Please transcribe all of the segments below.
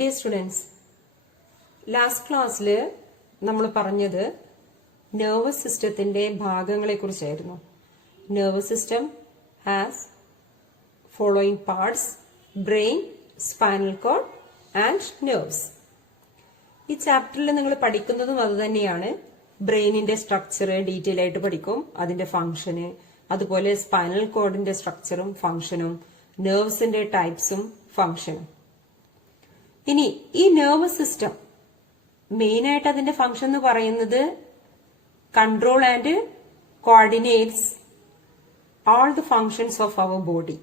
Dear students, last class നമ്മൾ പറഞ്ഞത് nervous systemത്തിന്റെ ഭാഗങ്ങളെ കുറിച്ചായിരുന്നു. Nervous system has following parts: brain, spinal cord and nerves. ഈ ചാപ്റ്ററിൽ നിങ്ങൾ പഠിക്കുന്നതും അത് തന്നെയാണ്. ബ്രെയിനിന്റെ സ്ട്രക്ചർ ഡീറ്റെയിൽ ആയിട്ട് പഠിക്കും, അതിന്റെ ഫംഗ്ഷന്, അതുപോലെ സ്പൈനൽ കോഡിന്റെ സ്ട്രക്ചറും ഫംഗ്ഷനും, നെർവ്സിന്റെ ടൈപ്സും ഫംഗ്ഷനും. ഇനി ഈ നെർവസ് സിസ്റ്റം മെയിൻ ആയിട്ട് അതിന്റെ ഫംഗ്ഷൻ എന്ന് പറയുന്നത് control and coordinates all the functions of our body.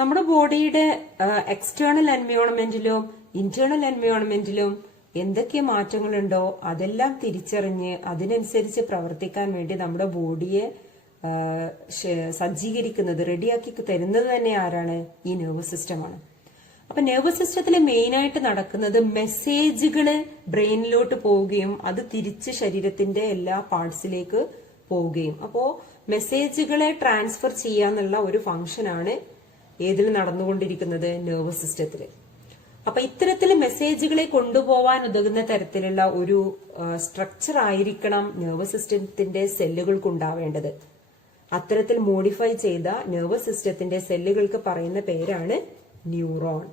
നമ്മുടെ ബോഡിയുടെ എക്സ്റ്റേണൽ എൻവയോൺമെന്റിലും ഇന്റേണൽ എൻവയോൺമെന്റിലും എന്തൊക്കെ മാറ്റങ്ങളുണ്ടോ അതെല്ലാം തിരിച്ചറിഞ്ഞ് അതിനനുസരിച്ച് പ്രവർത്തിക്കാൻ വേണ്ടി നമ്മുടെ ബോഡിയെ സജ്ജീകരിക്കുന്നത്, റെഡിയാക്കി തരുന്നത് തന്നെ ആരാണ്? ഈ നെർവസ് സിസ്റ്റമാണ്. അപ്പൊ നെർവസ് സിസ്റ്റത്തിൽ മെയിൻ ആയിട്ട് നടക്കുന്നത് മെസ്സേജുകള് ബ്രെയിനിലോട്ട് പോവുകയും അത് തിരിച്ച് ശരീരത്തിന്റെ എല്ലാ പാർട്സിലേക്ക് പോവുകയും, അപ്പോ മെസ്സേജുകളെ ട്രാൻസ്ഫർ ചെയ്യാന്നുള്ള ഒരു ഫംഗ്ഷനാണ് ഏതിൽ നടന്നുകൊണ്ടിരിക്കുന്നത്? നെർവസ് സിസ്റ്റത്തില്. അപ്പൊ ഇത്തരത്തിൽ മെസ്സേജുകളെ കൊണ്ടുപോവാൻ ഉതകുന്ന തരത്തിലുള്ള ഒരു സ്ട്രക്ചർ ആയിരിക്കണം നെർവസ് സിസ്റ്റത്തിന്റെ സെല്ലുകൾക്ക് ഉണ്ടാവേണ്ടത്. അത്തരത്തിൽ മോഡിഫൈ ചെയ്ത നെർവസ് സിസ്റ്റത്തിന്റെ സെല്ലുകൾക്ക് പറയുന്ന പേരാണ് neuron.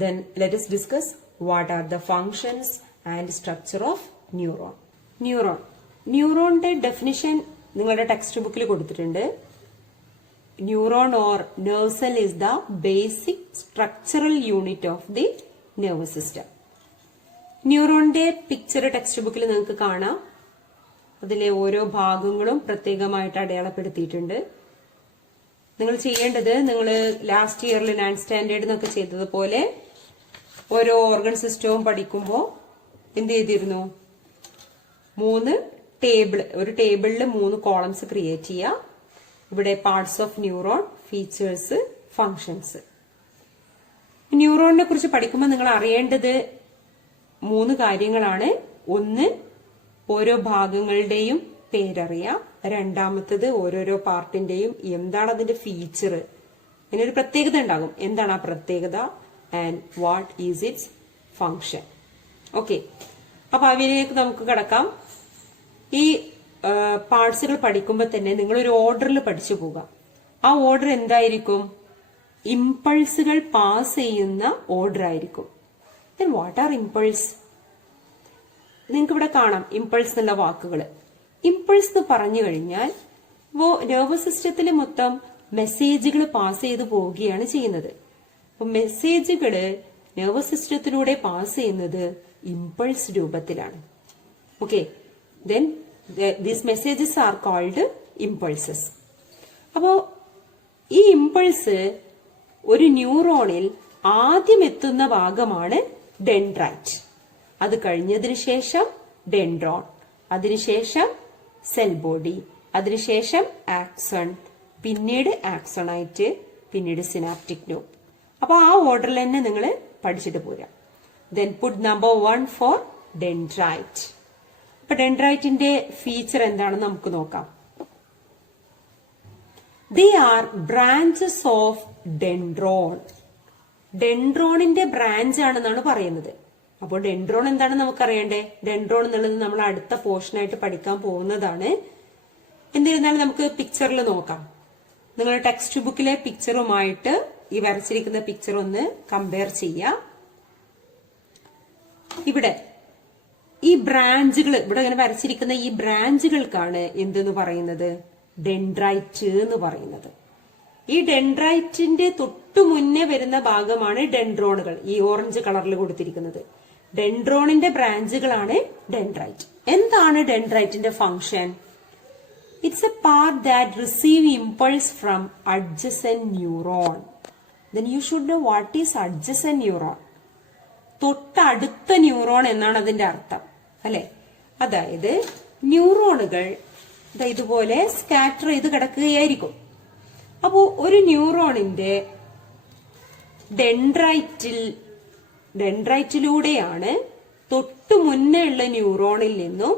Then let us discuss what are the functions and structure of neuron. ന്യൂറോണിന്റെ ഡെഫിനിഷൻ നിങ്ങളുടെ ടെക്സ്റ്റ് ബുക്കിൽ കൊടുത്തിട്ടുണ്ട്. Neuron or nerve cell is the basic structural unit of the nervous system. ന്യൂറോണിന്റെ പിക്ചർ ടെക്സ്റ്റ് ബുക്കിൽ നിങ്ങൾക്ക് കാണാം. അതിലെ ഓരോ ഭാഗങ്ങളും പ്രത്യേകമായിട്ട് അടയാളപ്പെടുത്തിയിട്ടുണ്ട്. നിങ്ങൾ ചെയ്യേണ്ടത്, നിങ്ങൾ ലാസ്റ്റ് ഇയറിൽ 9th സ്റ്റാൻഡേർഡ് എന്നൊക്കെ ചെയ്തതുപോലെ ഓരോ ഓർഗൻ സിസ്റ്റവും പഠിക്കുമ്പോൾ എന്ത് ചെയ്തിരുന്നു? ഒരു ടേബിളിൽ 3 കോളംസ് ക്രിയേറ്റ് ചെയ്യുക. ഇവിടെ parts of neuron, features, functions. ന്യൂറോണിനെ കുറിച്ച് പഠിക്കുമ്പോൾ നിങ്ങൾ അറിയേണ്ടത് 3 കാര്യങ്ങളാണ്. ഒന്ന്, ഓരോ ഭാഗങ്ങളുടെയും പേരറിയാം. രണ്ടാമത്തത്, ഓരോരോ പാർട്ടിന്റെയും എന്താണ് അതിന്റെ ഫീച്ചർ, അതിനൊരു പ്രത്യേകത ഉണ്ടാകും, എന്താണ് ആ പ്രത്യേകത, and what is it's function. Okay, അപ്പൊ അവയിലേക്ക് നമുക്ക് കടക്കാം. ഈ പാർട്സുകൾ പഠിക്കുമ്പോൾ തന്നെ നിങ്ങൾ ഒരു ഓർഡറിൽ പഠിച്ചു പോകാം. ആ ഓർഡർ എന്തായിരിക്കും? ഇമ്പൾസുകൾ പാസ് ചെയ്യുന്ന ഓർഡർ ആയിരിക്കും. Then what are impulse? നിങ്ങൾക്ക് ഇവിടെ കാണാം ഇമ്പൾസ് എന്നുള്ള വാക്കുകൾ. ഇമ്പൾസ് എന്ന് പറഞ്ഞു കഴിഞ്ഞാൽ നെർവസ് സിസ്റ്റത്തിൽ മൊത്തം മെസ്സേജുകൾ പാസ് ചെയ്ത് പോവുകയാണ് ചെയ്യുന്നത്. അപ്പൊ മെസ്സേജുകള് നെർവസ് സിസ്റ്റത്തിലൂടെ പാസ് ചെയ്യുന്നത് ഇമ്പൾസ് രൂപത്തിലാണ്. Okay, then these messages are called impulses. അപ്പോ ഈ ഇമ്പൾസ് ഒരു ന്യൂറോണിൽ ആദ്യം എത്തുന്ന ഭാഗമാണ് ഡെൻഡ്രൈറ്റ്. അത് കഴിഞ്ഞതിന് ശേഷം ഡെൻഡ്രോൺ, അതിനുശേഷം സെൽ ബോഡി, അതിനുശേഷം ആക്സൺ, പിന്നീട് ആക്സണൈറ്റ്, പിന്നീട് സിനാപ്റ്റിക് ന്യൂബ്. അപ്പൊ ആ ഓർഡറിൽ തന്നെ നിങ്ങൾ പഠിച്ചിട്ട് പോരാ. Then put number 1 four dendrite. അപ്പൊ ഡെൻഡ്രൈറ്റിന്റെ ഫീച്ചർ എന്താണെന്ന് നമുക്ക് നോക്കാം. They are branches of dendron. ഡെൻഡ്രോണിന്റെ ബ്രാഞ്ച് ആണെന്നാണ് പറയുന്നത്. അപ്പോൾ ഡെൻഡ്രോൺ എന്താണെന്ന് നമുക്കറിയണ്ടേ? ഡെൻഡ്രോൺ എന്നുള്ളത് നമ്മൾ അടുത്ത പോർഷനായിട്ട് പഠിക്കാൻ പോകുന്നതാണ്. എന്നിരുന്നാലും നമുക്ക് പിക്ചറിൽ നോക്കാം. നിങ്ങളുടെ ടെക്സ്റ്റ് ബുക്കിലെ പിക്ചറുമായിട്ട് ഈ വരച്ചിരിക്കുന്ന പിക്ചർ ഒന്ന് കമ്പയർ ചെയ്യാം. ഇവിടെ ഈ ബ്രാഞ്ചുകൾ, ഇവിടെ ഇങ്ങനെ വരച്ചിരിക്കുന്ന ഈ ബ്രാഞ്ചുകൾക്കാണ് എന്തെന്ന് പറയുന്നത്? ഡെൻഡ്രൈറ്റ് എന്ന് പറയുന്നത്. ഈ ഡെൻഡ്രൈറ്റിന്റെ തൊട്ടു മുന്നേ വരുന്ന ഭാഗമാണ് ഡെൻഡ്രോണുകൾ, ഈ ഓറഞ്ച് കളറിൽ കൊടുത്തിരിക്കുന്നത്. ഡെൻഡ്രോണിന്റെ ബ്രാഞ്ചുകളാണ് ഡെൻഡ്രൈറ്റ്. എന്താണ് ഡെൻഡ്രൈറ്റിന്റെ function? It's a part that receive impulse from adjacent neuron. Then you should know what is adjacent neuron. തൊട്ടടുത്ത ന്യൂറോൺ എന്നാണ് അതിന്റെ അർത്ഥം, അല്ലെ? അതായത് ന്യൂറോണുകൾ ഇതുപോലെ സ്കാറ്റർ ചെയ്ത് കിടക്കുകയായിരിക്കും. അപ്പോ ഒരു ന്യൂറോണിന്റെ ഡെൻഡ്രൈറ്റിലൂടെയാണ് തൊട്ടു മുന്നേ ഉള്ള ന്യൂറോണിൽ നിന്നും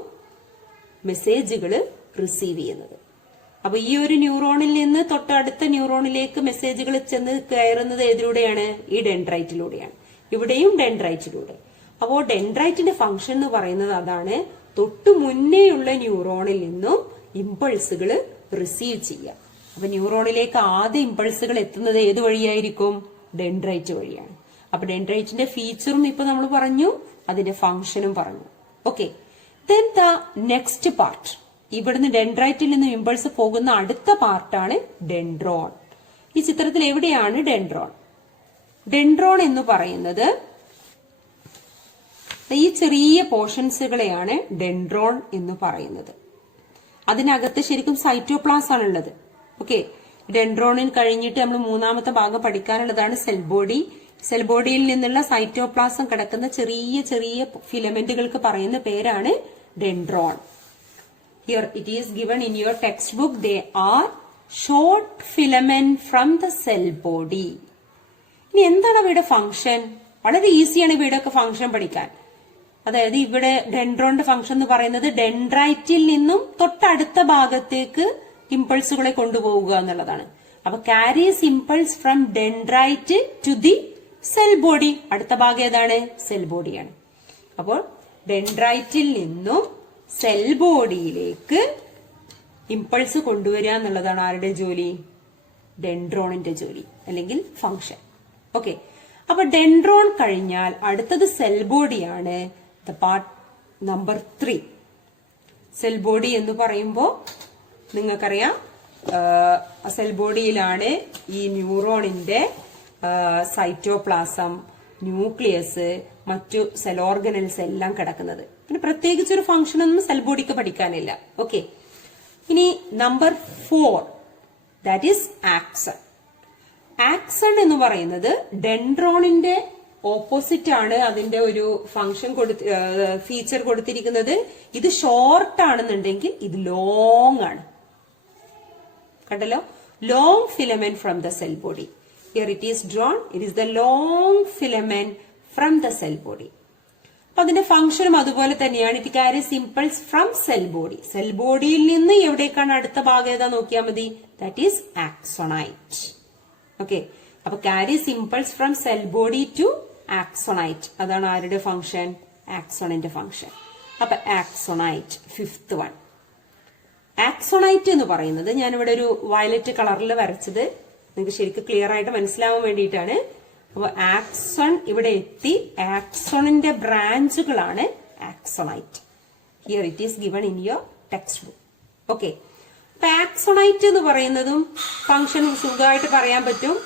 മെസ്സേജുകൾ റിസീവ് ചെയ്യുന്നത്. അപ്പൊ ഈ ഒരു ന്യൂറോണിൽ നിന്ന് തൊട്ടടുത്ത ന്യൂറോണിലേക്ക് മെസ്സേജുകൾ ചെന്ന് കയറുന്നത് ഏതിലൂടെയാണ്? ഈ ഡെൻഡ്രൈറ്റിലൂടെയാണ്. ഇവിടെയും ഡെൻഡ്രൈറ്റിലൂടെ. അപ്പോ ഡെൻഡ്രൈറ്റിന്റെ ഫംഗ്ഷൻ എന്ന് പറയുന്നത് അതാണ്, തൊട്ടു മുന്നേയുള്ള ന്യൂറോണിൽ നിന്നും ഇമ്പൾസുകൾ റിസീവ് ചെയ്യുക. അപ്പൊ ന്യൂറോണിലേക്ക് ആദ്യ ഇമ്പൾസുകൾ എത്തുന്നത് ഏത് വഴിയായിരിക്കും? ഡെൻഡ്രൈറ്റ് വഴിയാണ്. അപ്പൊ ഡെൻഡ്രൈറ്റിന്റെ ഫീച്ചറും ഇപ്പൊ നമ്മൾ പറഞ്ഞു, അതിന്റെ ഫംഗ്ഷനും പറഞ്ഞു. Okay, then the next part, ഇവിടുന്ന് ഡെൻഡ്രൈറ്റിൽ നിന്ന് ഇമ്പൾസ് പോകുന്ന അടുത്ത പാർട്ടാണ് ഡെൻഡ്രോൺ. ഈ ചിത്രത്തിൽ എവിടെയാണ് ഡെൻഡ്രോൺ? ഡെൻഡ്രോൺ എന്ന് പറയുന്നത് ഈ ചെറിയ പോർഷൻസുകളെയാണ് ഡെൻഡ്രോൺ എന്ന് പറയുന്നത്. അതിനകത്ത് ശരിക്കും സൈറ്റോപ്ലാസം ആണുള്ളത്. ഓക്കെ, ഡെൻഡ്രോണിൽ കഴിഞ്ഞിട്ട് നമ്മൾ മൂന്നാമത്തെ ഭാഗം പഠിക്കാനുള്ളതാണ് സെൽ ബോഡി. സെൽ ബോഡിയിൽ നിന്നുള്ള സൈറ്റോപ്ലാസം കിടക്കുന്ന ചെറിയ ചെറിയ ഫിലമെന്റുകൾക്ക് പറയുന്ന പേരാണ് dendron. Here it is given in your textbook. They are short filament from the cell body. ഇനി എന്താണ് അവയുടെ ഫംഗ്ഷൻ? വളരെ ഈസിയാണ് ഇവയുടെയൊക്കെ ഫംഗ്ഷൻ പഠിക്കാൻ. അതായത് ഇവിടെ ഡെൻഡ്രോണിന്റെ ഫംഗ്ഷൻ എന്ന് പറയുന്നത് ഡെൻഡ്രൈറ്റിൽ നിന്നും തൊട്ടടുത്ത ഭാഗത്തേക്ക് ഇമ്പൾസുകളെ കൊണ്ടുപോവുക എന്നുള്ളതാണ്. അപ്പൊ carries impulse from dendrite to the cell body. അടുത്ത ഭാഗം ഏതാണ്? സെൽ ബോഡിയാണ്. അപ്പോൾ ഡെൻഡ്രൈറ്റിൽ നിന്നും സെൽ ബോഡിയിലേക്ക് ഇമ്പൾസ് കൊണ്ടുവരിക എന്നുള്ളതാണ് ആരുടെ ജോലി? ഡെൻഡ്രോണിന്റെ ജോലി അല്ലെങ്കിൽ ഫംഗ്ഷൻ. ഓക്കെ, അപ്പൊ ഡെൻഡ്രോൺ കഴിഞ്ഞാൽ അടുത്തത് സെൽ ബോഡിയാണ്. The part number 3. സെൽ ബോഡി എന്ന് പറയുമ്പോൾ നിങ്ങൾക്കറിയാം, സെൽ ബോഡിയിലാണ് ഈ ന്യൂറോണിന്റെ സൈറ്റോപ്ലാസം, ന്യൂക്ലിയസ്, മറ്റു സെൽ ഓർഗനൽസ് എല്ലാം കിടക്കുന്നത്. പിന്നെ പ്രത്യേകിച്ചൊരു ഫംഗ്ഷൻ ഒന്നും സെൽ ബോഡിക്ക് പഠിക്കാനില്ല. ഓക്കെ, ഇനി number 4, that is axon. Axon എന്ന് പറയുന്നത് ഡെൻഡ്രോണിന്റെ ഓപ്പോസിറ്റ് ആണ്. അതിന്റെ ഒരു ഫംഗ്ഷൻ ഫീച്ചർ കൊടുത്തിരിക്കുന്നത്. ഇത് ഷോർട്ട് ആണെന്നുണ്ടെങ്കിൽ ഇത് ലോങ് ആണ്. കണ്ടല്ലോ, long filament from the cell body. Here it is drawn. It is the long filament from the cell body. അപ്പൊ അതിന്റെ ഫംഗ്ഷനും അതുപോലെ തന്നെയാണ്. It carries impulse from cell body. Cell ബോഡിയിൽ നിന്ന് എവിടേക്കാണ് അടുത്ത ഭാഗം ഏതാ നോക്കിയാൽ മതി. That is axonite. ഓക്കെ, അപ്പൊ carries impulse from cell body to axonite. അതാണ് ആരുടെ ഫംഗ്ഷൻ? ആക്സോണിന്റെ ഫംഗ്ഷൻ. അപ്പൊ ആക്സോണൈറ്റ് 5th one. ആക്സോണൈറ്റ് എന്ന് പറയുന്നത് ഞാനിവിടെ ഒരു വയലറ്റ് കളറിൽ വരച്ചത് നിങ്ങൾക്ക് ശരിക്കും ക്ലിയർ ആയിട്ട് മനസ്സിലാവാൻ വേണ്ടിയിട്ടാണ്. അപ്പൊ ആക്സൺ ഇവിടെ എത്തി. ആക്സോണിന്റെ ബ്രാഞ്ചുകളാണ് axonite. Here it is given in your text book. Okay, അപ്പൊ ആക്സോണൈറ്റ് എന്ന് പറയുന്നതും ഫംഗ്ഷൻ സുഖമായിട്ട് പറയാൻ പറ്റും.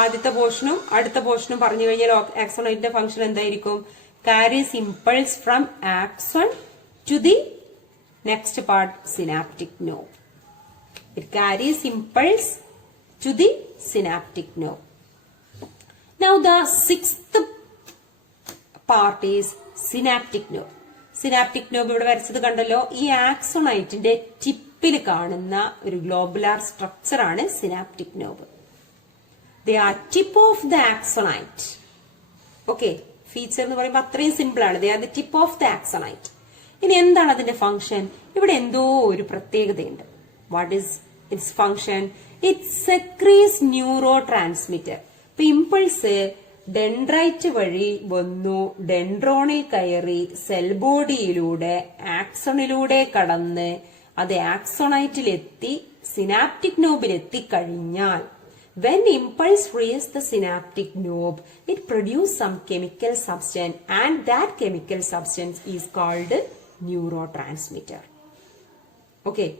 ആദ്യത്തെ പോർഷനും അടുത്ത പോർഷനും പറഞ്ഞു കഴിഞ്ഞാൽ ആക്സോണൈറ്റിന്റെ ഫംഗ്ഷൻ എന്തായിരിക്കും? Carries impulse from axon to the next part synaptic knob. It carries impulse to the synaptic nerve. Now the 6th part is synaptic nerve. Synaptic nerve ഇവിടെ വരച്ചത് കണ്ടല്ലോ. ഈ ആക്സോണൈറ്റിന്റെ ടിപ്പിൽ കാണുന്ന ഒരു ഗ്ലോബുലാർ സ്ട്രക്ചർ ആണ് synaptic nerve. They are tip of the axonite. Okay, feature എന്ന് പറയുമ്പോൾ അത്രയും സിമ്പിൾ ആണ്. They are the tip of the axonite. ഇനി എന്താണ് അതിന്റെ ഫംഗ്ഷൻ? ഇവിടെ എന്തോ ഒരു പ്രത്യേകതയുണ്ട്. What is its function? It secretes neurotransmitter. ഇപ്പൊ ഇമ്പൾസ് ഡെൻഡ്രൈറ്റ് വഴി വന്നു, ഡെൻഡ്രോണിൽ കയറി, സെൽ ബോഡിയിലൂടെ ആക്സോണിലൂടെ കടന്ന് അത് ആക്സോണൈറ്റിലെത്തി സിനാപ്റ്റിക് നോബിൽ എത്തിക്കഴിഞ്ഞാൽ when impulse reaches the synaptic knob, it produces some chemical substance and that chemical substance is called neurotransmitter. Okay.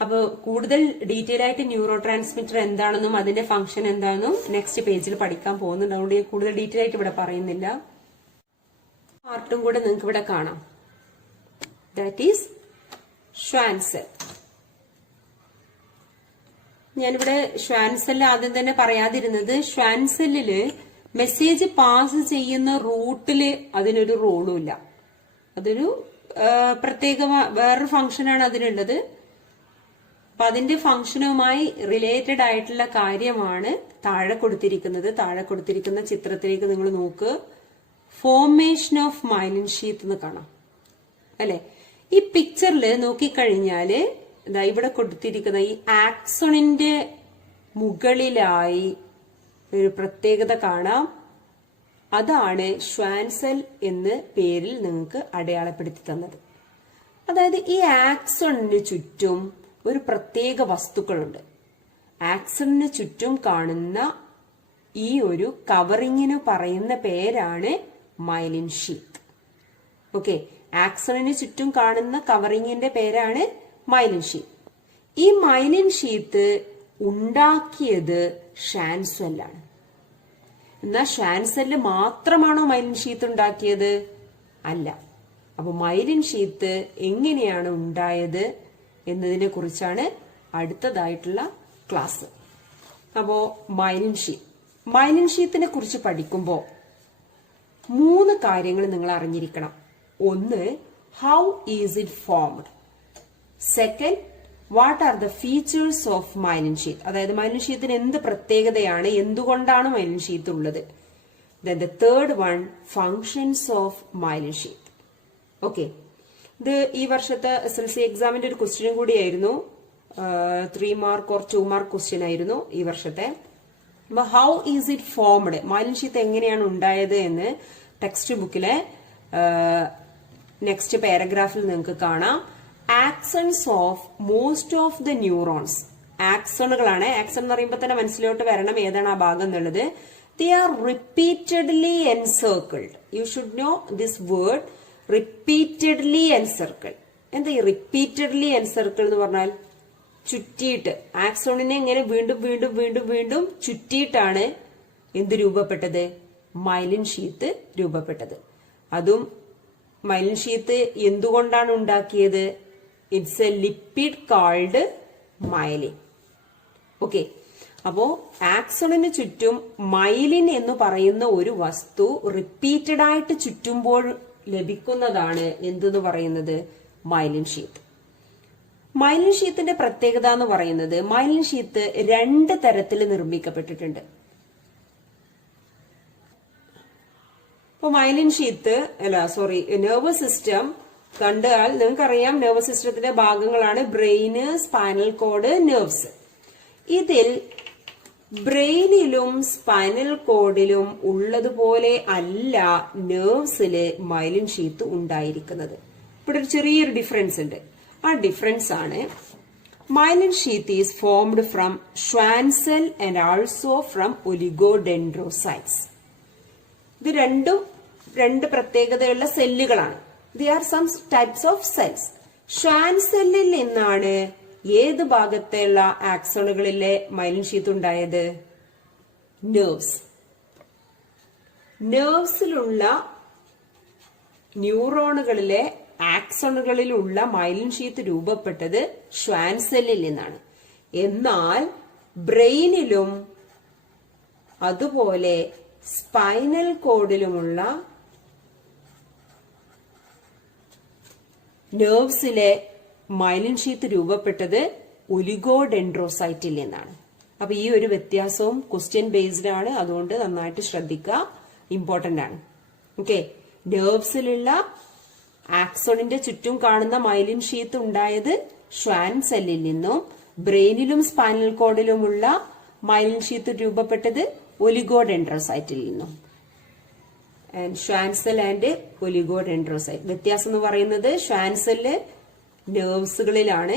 അപ്പൊ കൂടുതൽ ഡീറ്റെയിൽ ആയിട്ട് ന്യൂറോ ട്രാൻസ്മിറ്റർ എന്താണെന്നും അതിന്റെ ഫംഗ്ഷൻ എന്താണെന്നും നെക്സ്റ്റ് പേജിൽ പഠിക്കാൻ പോകുന്നുണ്ട്. അതുകൊണ്ട് കൂടുതൽ ഡീറ്റെയിൽ ആയിട്ട് ഇവിടെ പറയുന്നില്ല. പാർട്ടും കൂടെ നിങ്ങൾക്ക് ഇവിടെ കാണാം. That is Schwann cell. ഞാനിവിടെ ഷ്വാൻ സെല്ല് ആദ്യം തന്നെ പറയാതിരുന്നത്, ഷ്വാൻ സെല്ലില് മെസ്സേജ് പാസ് ചെയ്യുന്ന റൂട്ടില് അതിനൊരു റോളും ഇല്ല. അതൊരു പ്രത്യേക വേറൊരു ഫംഗ്ഷനാണ് അതിനുള്ളത്. അപ്പൊ അതിന്റെ ഫംഗ്ഷനുമായി റിലേറ്റഡ് ആയിട്ടുള്ള കാര്യമാണ് താഴെ കൊടുത്തിരിക്കുന്നത്. താഴെ കൊടുത്തിരിക്കുന്ന ചിത്രത്തിലേക്ക് നിങ്ങൾ നോക്ക്. ഫോർമേഷൻ ഓഫ് മൈലിൻ ഷീത്ത് എന്ന് കാണാം അല്ലെ. ഈ പിക്ചറിൽ നോക്കിക്കഴിഞ്ഞാല് ഇവിടെ കൊടുത്തിരിക്കുന്ന ഈ ആക്സോണിന്റെ മുകളിലായി ഒരു പ്രത്യേകത കാണാം. അതാണ് ഷ്വാൻ സെൽ എന്ന് പേരിൽ നിങ്ങൾക്ക് അടയാളപ്പെടുത്തി തന്നത്. അതായത് ഈ ആക്സണിന് ചുറ്റും ഒരു പ്രത്യേക വസ്തുക്കളുണ്ട്. ആക്സണിന് ചുറ്റും കാണുന്ന ഈ ഒരു കവറിങ്ങിന് പറയുന്ന പേരാണ് മൈലിൻ ഷീത്ത്. ഓക്കെ, ആക്സണിന് ചുറ്റും കാണുന്ന കവറിങ്ങിന്റെ പേരാണ് മൈലിൻ ഷീത്ത്. ഈ മൈലിൻ ഷീത്ത് ഉണ്ടാക്കിയത് ഷ്വാൻ സെല്ലാണ്. എന്നാൽ ഷ്വാൻ സെല്ല് മാത്രമാണോ മൈലിൻ ഷീത്ത് ഉണ്ടാക്കിയത്? അല്ല. അപ്പൊ മൈലിൻ ഷീത്ത് എങ്ങനെയാണ് ഉണ്ടായത് എന്നതിനെ കുറിച്ചാണ് അടുത്തതായിട്ടുള്ള ക്ലാസ്. അപ്പോ മൈലിൻ ഷീത്തിനെ കുറിച്ച് പഠിക്കുമ്പോൾ 3 കാര്യങ്ങൾ നിങ്ങൾ അറിഞ്ഞിരിക്കണം. ഒന്ന്, how is it formed. Second, what are the features of myelin sheath. അതായത് മൈലിൻ ഷീത്തിന് എന്ത് പ്രത്യേകതയാണ്, എന്തുകൊണ്ടാണ് മൈലിൻ ഷീത്ത് ഉള്ളത്. Then the third one, functions of myelin sheath. Okay, ഇത് ഈ വർഷത്തെ SLC എക്സാമിന്റെ ഒരു ക്വസ്റ്റ്യനും കൂടിയായിരുന്നു. 3 മാർക്ക് ഓർ 2 മാർക്ക് ക്വസ്റ്റ്യൻ ആയിരുന്നു ഈ വർഷത്തെ. അപ്പൊ how is it formed, myelin sheath എങ്ങനെയാണ് ഉണ്ടായത് എന്ന് ടെക്സ്റ്റ് ബുക്കിലെ നെക്സ്റ്റ് പാരഗ്രാഫിൽ നിങ്ങൾക്ക് കാണാം. Axons of most of the neurons. ആക്സണുകളാണ്. ആക്സൺ എന്ന് പറയുമ്പോൾ തന്നെ മനസ്സിലോട്ട് വരണം ഏതാണ് ആ ഭാഗം എന്നുള്ളത്. They are repeatedly encircled. You should know this word, repeatedly encircle. എന്താ ഈ റിപ്പീറ്റഡ്ലി എൻസർക്കിൾ എന്ന് പറഞ്ഞാൽ? ചുറ്റിയിട്ട്, ആക്സോണിനെ ഇങ്ങനെ വീണ്ടും വീണ്ടും വീണ്ടും വീണ്ടും ചുറ്റിയിട്ടാണ് എന്ത് രൂപപ്പെട്ടത്? മൈലിൻ ഷീത്ത് രൂപപ്പെട്ടത്. അതും മൈലിൻ ഷീത്ത് എന്തുകൊണ്ടാണ് ഉണ്ടാക്കിയത്? It's A lipid called myelin. Okay, അപ്പോ ആക്സോണിന് ചുറ്റും മൈലിൻ എന്ന് പറയുന്ന ഒരു വസ്തു റിപ്പീറ്റഡ് ആയിട്ട് ചുറ്റുമ്പോൾ ലഭിക്കുന്നതാണ് എന്തെന്ന് പറയുന്നത്? Myelin sheath. മൈലിൻ ഷീത്തിന്റെ പ്രത്യേകത എന്ന് പറയുന്നത്, മൈലിൻ ഷീത്ത് 2 തരത്തിൽ നിർമ്മിക്കപ്പെട്ടിട്ടുണ്ട്. ഇപ്പൊ മൈലിൻ ഷീത്ത് നെർവസ് സിസ്റ്റം കണ്ടാൽ നിങ്ങൾക്കറിയാം, നെർവസ് സിസ്റ്റത്തിന്റെ ഭാഗങ്ങളാണ് ബ്രെയിന്, സ്പൈനൽ കോഡ്, നെർവ്സ്. ഇതിൽ ബ്രെയിനിലും സ്പൈനൽ കോഡിലും ഉള്ളതുപോലെ അല്ല നെർവ്സില് മൈലിൻ ഷീത്ത് ഉണ്ടായിരിക്കുന്നത്. ഇവിടെ ഒരു ചെറിയൊരു ഡിഫറൻസ് ഉണ്ട്. ആ ഡിഫറൻസ് ആണ്, myelin sheath is formed from Schwann cell and also from oligodendrocytes. ഇത് രണ്ടും 2 പ്രത്യേകതയുള്ള സെല്ലുകളാണ്. They are some types of cells. Schwann സെല്ലിൽ നിന്നാണ് ഏത് ഭാഗത്തുള്ള ആക്സോണുകളിലെ മൈലിൻ ഷീത്ത് ഉണ്ടായത്? നെർവ്സ്. നെർവ്സിലുള്ള ന്യൂറോണുകളിലെ ആക്സോണുകളിലുള്ള മൈലിൻ ഷീത്ത് രൂപപ്പെട്ടത് ഷ്വാൻ സെല്ലിൽ നിന്നാണ്. എന്നാൽ ബ്രെയിനിലും അതുപോലെ സ്പൈനൽ കോഡിലുമുള്ള നെർവ്സിലെ മൈലിൻ ഷീത്ത് രൂപപ്പെട്ടത് ഒലിഗോഡെൻഡ്രോസൈറ്റിൽ നിന്നാണ്. അപ്പൊ ഈ ഒരു വ്യത്യാസവും ക്വസ്റ്റ്യൻ ബേസ്ഡ് ആണ്, അതുകൊണ്ട് നന്നായിട്ട് ശ്രദ്ധിക്കുക, ഇമ്പോർട്ടന്റ് ആണ്. ഓക്കെ, നെർവ്സിലുള്ള ആക്സോണിന്റെ ചുറ്റും കാണുന്ന മൈലിൻ ഷീത്ത് ഉണ്ടായത് ഷ്വാൻ സെല്ലിൽ നിന്നും, ബ്രെയിനിലും സ്പൈനൽ കോഡിലുമുള്ള മൈലിൻ ഷീത്ത് രൂപപ്പെട്ടത് ഒലിഗോഡെൻഡ്രോസൈറ്റിൽ നിന്നും. ഷ്വാൻ സെൽ ആൻഡ് ഒലിഗോഡെൻഡ്രോസൈറ്റ് വ്യത്യാസം എന്ന് പറയുന്നത്, ഷ്വാൻ സെല്ല് നെർവ്സുകളിലാണ്,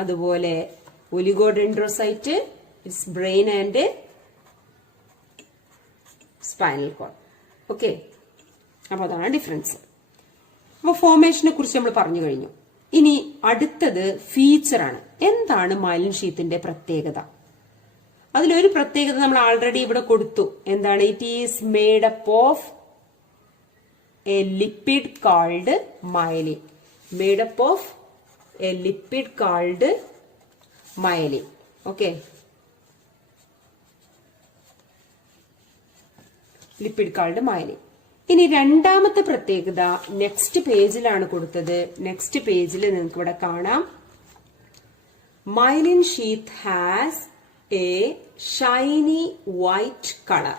അതുപോലെ oligodendrocyte it's brain and spinal cord. Okay, അപ്പൊ അതാണ് ഡിഫറൻസ്. അപ്പൊ ഫോർമേഷനെ കുറിച്ച് നമ്മൾ പറഞ്ഞു കഴിഞ്ഞു. ഇനി അടുത്തത് ഫീച്ചറാണ്. എന്താണ് മൈലിൻ ഷീത്തിന്റെ പ്രത്യേകത? അതിലൊരു പ്രത്യേകത നമ്മൾ ആൾറെഡി ഇവിടെ കൊടുത്തു. എന്താണ്? It is made up of A lipid called myelin. Made up of A lipid called myelin. Okay, lipid called myelin. ഇനി രണ്ടാമത്തെ പ്രത്യേകത നെക്സ്റ്റ് പേജിലാണ് കൊടുത്തത്. നെക്സ്റ്റ് പേജിൽ നിങ്ങൾക്ക് ഇവിടെ കാണാം, myelin sheath has A Shiny white colour.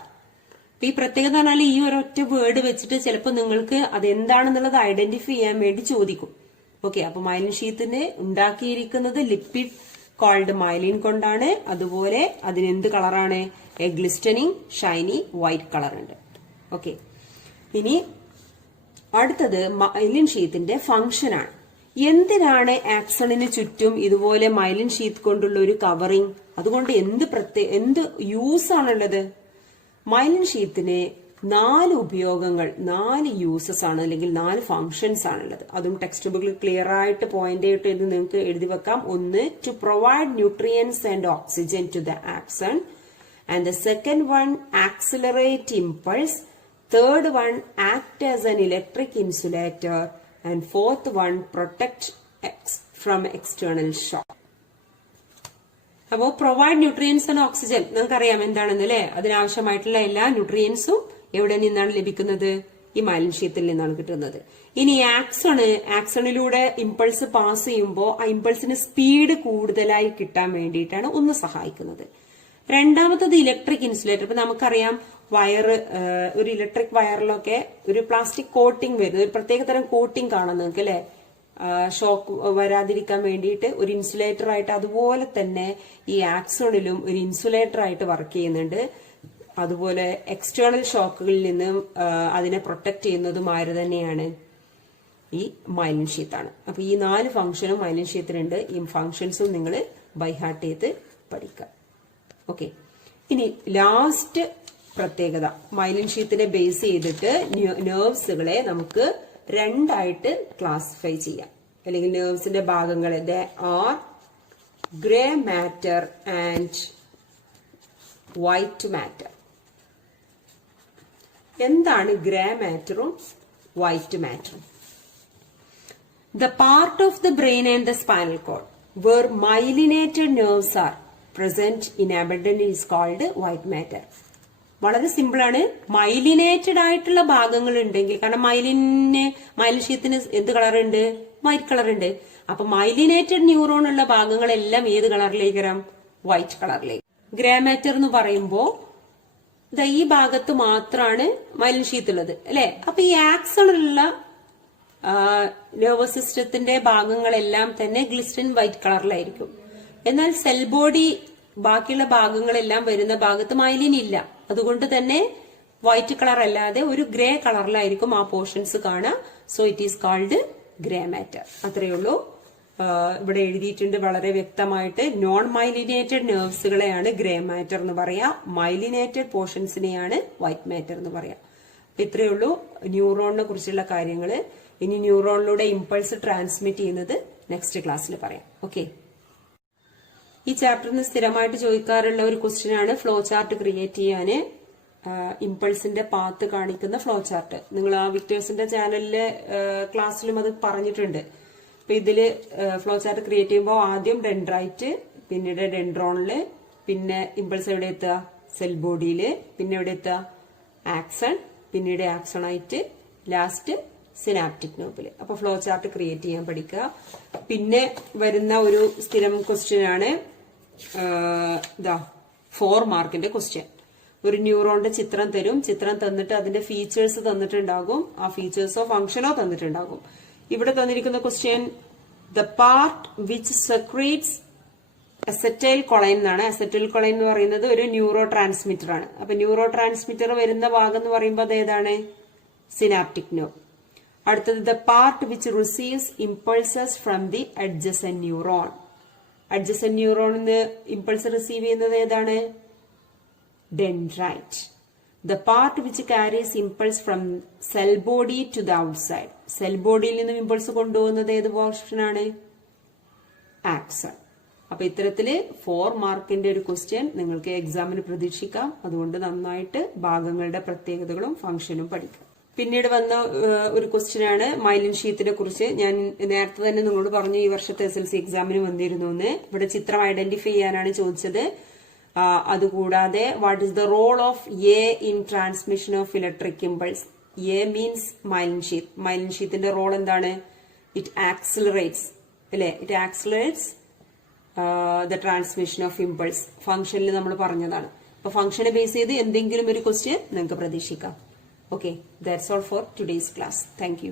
ഈ പ്രത്യേകത പറഞ്ഞാൽ ഈ ഒരൊറ്റ വേർഡ് വെച്ചിട്ട് ചിലപ്പോൾ നിങ്ങൾക്ക് അതെന്താണെന്നുള്ളത് ഐഡന്റിഫൈ ചെയ്യാൻ വേണ്ടി ചോദിക്കും. ഓക്കെ, അപ്പൊ മൈലിൻ ഷീത്തിനെ ഉണ്ടാക്കിയിരിക്കുന്നത് ലിപ്പിഡ് കോൾഡ് മൈലിൻ കൊണ്ടാണ്. അതുപോലെ അതിനെന്ത് കളറാണ്? എ ഗ്ലിസ്റ്റനിങ് ഷൈനി വൈറ്റ് കളർ ഉണ്ട്. ഓക്കെ, ഇനി അടുത്തത് മൈലിൻ ഷീത്തിന്റെ ഫംഗ്ഷൻ ആണ്. എന്തിനാണ് ആക്സണിന് ചുറ്റും ഇതുപോലെ മൈലിൻ ഷീത്ത് കൊണ്ടുള്ള ഒരു കവറിംഗ്? അതുകൊണ്ട് എന്ത് യൂസ് ആണുള്ളത്? മൈലിൻ ഷീത്തിന് 4 ഉപയോഗങ്ങൾ, 4 യൂസസ് ആണ്, അല്ലെങ്കിൽ 4 ഫംഗ്ഷൻസ് ആണുള്ളത്. അതും ടെക്സ്റ്റ് ബുക്കിൽ ക്ലിയർ ആയിട്ട് പോയിന്റ് ആയിട്ട് ഇത് നിങ്ങൾക്ക് എഴുതി വെക്കാം. ഒന്ന്, to provide nutrients and oxygen to the axon. And the second one, accelerate impulse. Third one, act as an electric insulator. And fourth one, protect from external shock. അപ്പോൾ provide nutrients and oxygen നിങ്ങൾക്കറിയാം എന്താണെന്ന് അല്ലെ? അതിനാവശ്യമായിട്ടുള്ള എല്ലാ ന്യൂട്രിയൻസും എവിടെ നിന്നാണ് ലഭിക്കുന്നത്? ഈ മൈലിൻ ഷീത്തിൽ നിന്നാണ് കിട്ടുന്നത്. ഇനി ആക്സണിലൂടെ ഇമ്പൾസ് പാസ് ചെയ്യുമ്പോൾ ആ ഇമ്പൾസിന് സ്പീഡ് കൂടുതലായി കിട്ടാൻ വേണ്ടിയിട്ടാണ് ഒന്ന് സഹായിക്കുന്നത്. രണ്ടാമത്തത് ഇലക്ട്രിക് ഇൻസുലേറ്റർ. ഇപ്പൊ നമുക്കറിയാം ഒരു ഇലക്ട്രിക് വയറിലൊക്കെ ഒരു പ്ലാസ്റ്റിക് കോട്ടിംഗ് വരുന്നത്, ഒരു പ്രത്യേക തരം കോട്ടിംഗ് കാണാൻ നിങ്ങൾക്ക് അല്ലെ, ഷോക്ക് വരാതിരിക്കാൻ വേണ്ടിയിട്ട് ഒരു ഇൻസുലേറ്റർ ആയിട്ട്. അതുപോലെ തന്നെ ഈ ആക്സോണിലും ഒരു ഇൻസുലേറ്റർ ആയിട്ട് വർക്ക് ചെയ്യുന്നുണ്ട്. അതുപോലെ എക്സ്റ്റേണൽ ഷോക്കുകളിൽ നിന്നും അതിനെ പ്രൊട്ടക്ട് ചെയ്യുന്നതും ആര് തന്നെയാണ്? ഈ മൈലിൻ ഷീത്താണ്. അപ്പൊ ഈ 4 ഫംഗ്ഷനും മൈലിൻ ഷീത്തിനുണ്ട്. ഈ ഫംഗ്ഷൻസും നിങ്ങൾ ബൈഹാർട്ട് ചെയ്ത് പഠിക്കുക. ഓക്കെ, ഇനി ലാസ്റ്റ് പ്രത്യേകത, മൈലിൻ ഷീത്തിനെ ബേസ് ചെയ്തിട്ട് നെർവ്സുകളെ നമുക്ക് 2 ആയിട്ട് ക്ലാസിഫൈ ചെയ്യാം, അല്ലെങ്കിൽ നെർവ്സിന്റെ ഭാഗങ്ങളെ. They are grey matter and white matter. എന്താണ് ഗ്രേ മാറ്ററും വൈറ്റ് മാറ്ററും? The part of the brain and the spinal cord where myelinated nerves are present in abundance is called white matter. വളരെ സിമ്പിൾ ആണ്. Myelinated ആയിട്ടുള്ള ഭാഗങ്ങൾ ഉണ്ടെങ്കിൽ, കാരണം myelin ഷീത്തിന് എന്ത് കളർ ഉണ്ട്? വൈറ്റ് കളർ ഉണ്ട്. അപ്പൊ മൈലിനേറ്റഡ് ന്യൂറോൺ ഉള്ള ഭാഗങ്ങളെല്ലാം ഏത് കളറിലേക്ക് വരാം? വൈറ്റ് കളറിലേക്ക്. ഗ്രേ മാറ്റർ എന്ന് പറയുമ്പോ ഈ ഭാഗത്ത് മാത്രമാണ് മൈലിൻ ഷീത്ത് ഉള്ളത് അല്ലെ? അപ്പൊ ഈ ആക്സണിലുള്ള നെർവസ് സിസ്റ്റത്തിന്റെ ഭാഗങ്ങളെല്ലാം തന്നെ ഗ്ലിസ്റ്ററിൻ വൈറ്റ് കളറിലായിരിക്കും. എന്നാൽ സെൽ ബോഡി ബാക്കിയുള്ള ഭാഗങ്ങളെല്ലാം വരുന്ന ഭാഗത്ത് മൈലിൻ ഇല്ല. അതുകൊണ്ട് തന്നെ വൈറ്റ് കളർ അല്ലാതെ ഒരു ഗ്രേ കളറിലായിരിക്കും ആ പോർഷൻസ് കാണാം. So it is called grey matter. അത്രയേ ഉള്ളൂ. ഇവിടെ എഴുതിയിട്ടുണ്ട് വളരെ വ്യക്തമായിട്ട്. നോൺ മൈലിനേറ്റഡ് നെർവ്സുകളെയാണ് ഗ്രേ മാറ്റർ എന്ന് പറയാ, മൈലിനേറ്റഡ് പോർഷൻസിനെയാണ് വൈറ്റ് മാറ്റർ എന്ന് പറയാം. അപ്പൊ ഇത്രയേ ഉള്ളൂ ന്യൂറോണിനെ കുറിച്ചുള്ള കാര്യങ്ങള്. ഇനി ന്യൂറോണിലൂടെ ഇമ്പൾസ് ട്രാൻസ്മിറ്റ് ചെയ്യുന്നത് നെക്സ്റ്റ് ക്ലാസ്സിൽ പറയാം. ഓക്കെ, ഈ ചാപ്റ്ററിന് സ്ഥിരമായിട്ട് ചോദിക്കാറുള്ള ഒരു ക്വസ്റ്റ്യൻ ആണ് ഫ്ലോ ചാർട്ട് ക്രിയേറ്റ് ചെയ്യാന് ഇമ്പൾസിന്റെ പാത്ത് കാണിക്കുന്ന ഫ്ലോ ചാർട്ട്. നിങ്ങൾ ആ വിക്ടേഴ്സിന്റെ ചാനലിലെ ക്ലാസ്സിലും അത് പറഞ്ഞിട്ടുണ്ട്. അപ്പൊ ഇതില് ഫ്ലോ ചാർട്ട് ക്രിയേറ്റ് ചെയ്യുമ്പോൾ ആദ്യം ഡെൻഡ്രൈറ്റ്, പിന്നീട് ഡെൻഡ്രോണില്, പിന്നെ ഇമ്പൾസ് എവിടെ എത്തുക? സെൽ ബോഡിയില്, പിന്നെ എവിടെ എത്തുക? ആക്സൺ, പിന്നീട് ആക്സണൈറ്റ്, ലാസ്റ്റ് സിനാപ്റ്റിക് നോബില്. അപ്പൊ ഫ്ലോ ചാർട്ട് ക്രിയേറ്റ് ചെയ്യാൻ പഠിക്കുക. പിന്നെ വരുന്ന ഒരു സ്ഥിരം ക്വസ്റ്റ്യൻ ആണ് 4 മാർക്കിന്റെ ക്വസ്റ്റ്യൻ. ഒരു ന്യൂറോണിന്റെ ചിത്രം തരും. ചിത്രം തന്നിട്ട് അതിന്റെ ഫീച്ചേഴ്സ് തന്നിട്ടുണ്ടാകും. ആ ഫീച്ചേഴ്സോ ഫംഗ്ഷനോ തന്നിട്ടുണ്ടാകും. ഇവിടെ തന്നിരിക്കുന്ന question, the part which secretes acetyl choline എന്നാണ്. അസറ്റൈൽ കൊളൈൻ എന്ന് പറയുന്നത് ഒരു ന്യൂറോ ട്രാൻസ്മിറ്റർ ആണ്. അപ്പൊ ന്യൂറോ ട്രാൻസ്മിറ്റർ വരുന്ന ഭാഗം എന്ന് പറയുമ്പോൾ അത് ഏതാണ്? Synaptic knob. അടുത്തത്, the part which receives impulses from the adjacent neuron. Adjacent ന്യൂറോണിന് ഇമ്പൾസ് റിസീവ് ചെയ്യുന്നത് ഏതാണ്? Dendrite. The part which carries impulse from cell body to the outside. Cell ബോഡിയിൽ നിന്നും ഇമ്പൾസ് കൊണ്ടുപോകുന്നത് ഏത് പോർഷനാണ്? ആക്സൺ. അപ്പൊ ഇത്തരത്തില് 4 മാർക്കിന്റെ ഒരു ക്വസ്റ്റ്യൻ നിങ്ങൾക്ക് എക്സാമിന് പ്രതീക്ഷിക്കാം. അതുകൊണ്ട് നന്നായിട്ട് ഭാഗങ്ങളുടെ പ്രത്യേകതകളും ഫംഗ്ഷനും പഠിക്കാം. പിന്നീട് വന്ന ഒരു ക്വസ്റ്റ്യൻ ആണ് മൈലിൻ ഷീത്തിനെ കുറിച്ച്. ഞാൻ നേരത്തെ തന്നെ നിങ്ങളോട് പറഞ്ഞു ഈ വർഷത്തെ SLC എക്സാമിന് വന്നിരുന്നു എന്ന്. ഇവിടെ ചിത്രം ഐഡന്റിഫൈ ചെയ്യാനാണ് ചോദിച്ചത്. അതുകൂടാതെ what is the role of A in transmission of electric impulse? A means myelin sheath. Myelin ഷീത്തിന്റെ റോൾ എന്താണ്? ഇറ്റ് ആക്സിലറേറ്റ്സ് അല്ലെ? It accelerates the transmission of impulse. ഫംഗ്ഷനിൽ നമ്മൾ പറഞ്ഞതാണ്. അപ്പൊ ഫംഗ്ഷനെ ബേസ് ചെയ്ത് എന്തെങ്കിലും ഒരു ക്വസ്റ്റ്യൻ നിങ്ങൾക്ക് പ്രതീക്ഷിക്കാം. Okay, that's all for today's class. Thank you.